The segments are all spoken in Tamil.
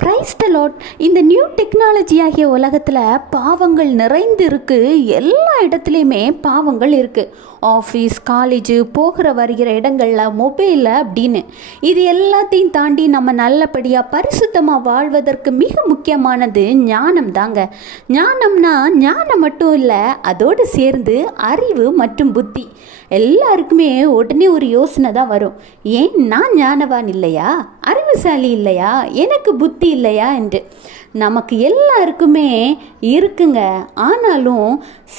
Praise the Lord. இந்த நியூ டெக்னாலஜி ஆகிய உலகத்தில் பாவங்கள் நிறைந்து இருக்குது. எல்லா இடத்துலையுமே பாவங்கள் இருக்குது. ஆஃபீஸ், காலேஜு, போகிற வருகிற இடங்களில், மொபைலில் அப்படின்னு இது எல்லாத்தையும் தாண்டி நம்ம நல்லபடியாக பரிசுத்தமாக வாழ்வதற்கு மிக முக்கியமானது ஞானம் தாங்க. ஞானம்னா ஞானம் மட்டும் இல்லை, அதோடு சேர்ந்து அறிவு மற்றும் புத்தி. எல்லாருக்குமே உடனே ஒரு யோசனை தான் வரும், ஏன் நான் ஞானவான் இல்லையா, அறிவுசாலி இல்லையா, எனக்கு புத்தி இல்லையா என்று. நமக்கு எல்லாருக்குமே இருக்குங்க. ஆனாலும்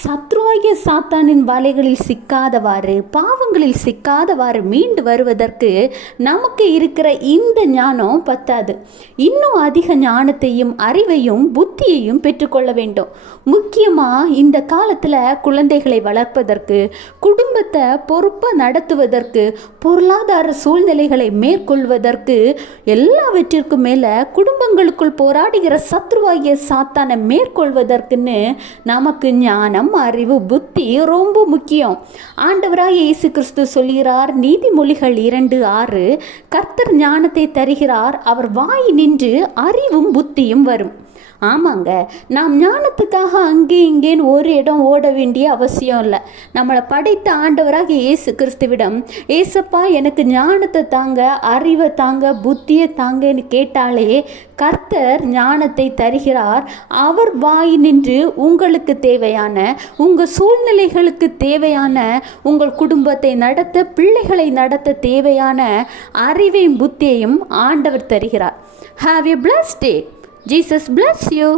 சத்ருவாகிய சாத்தானின் வலைகளில் சிக்காதவாறு, பாவங்களில் சிக்காதவாறு மீண்டு வருவதற்கு நமக்கு இருக்கிற இந்த ஞானம் பத்தாது. இன்னும் அதிக ஞானத்தையும் அறிவையும் புத்தியையும் பெற்றுக்கொள்ள வேண்டும். முக்கியமாக இந்த காலத்தில் குழந்தைகளை வளர்ப்பதற்கு, குடும்பத்தை பொறுப்பாக நடத்துவதற்கு, பொருளாதார சூழ்நிலைகளை மேற்கொள்வதற்கு, எல்லாவற்றிற்கும் மேலே குடும்பங்களுக்குள் போராடுகிற சத்ருவாகிய சாத்தானை மேற்கொள்வதற்குன்னு நமக்கு ஞானம், அறிவு, புத்தி ரொம்ப முக்கியம். ஆண்டவராக இயேசு கிறிஸ்து சொல்கிறார், நீதிமொழிகள் 2:6, கர்த்தர் ஞானத்தை தருகிறார், அவர் வாய் நின்று அறிவும் புத்தியும் வரும். ஆமாங்க, நாம் ஞானத்துக்காக அங்கே இங்கேன்னு ஒரு இடம் ஓட வேண்டிய அவசியம் இல்லை. நம்மளை படைத்த ஆண்டவராக இயேசு கிறிஸ்துவிடம், ஏசப்பா எனக்கு ஞானத்தை தாங்க, அறிவை தாங்க, புத்தியை தாங்கன்னு கேட்டாலே கர்த்தர் ஞானத்தை தருகிறார். அவர் வாய் நின்று உங்களுக்கு தேவையான, உங்கள் சூழ்நிலைகளுக்கு தேவையான, உங்கள் குடும்பத்தை நடத்த, பிள்ளைகளை நடத்த தேவையான அறிவையும் புத்தியையும் ஆண்டவர் தருகிறார். Have a blessed day. Jesus bless you.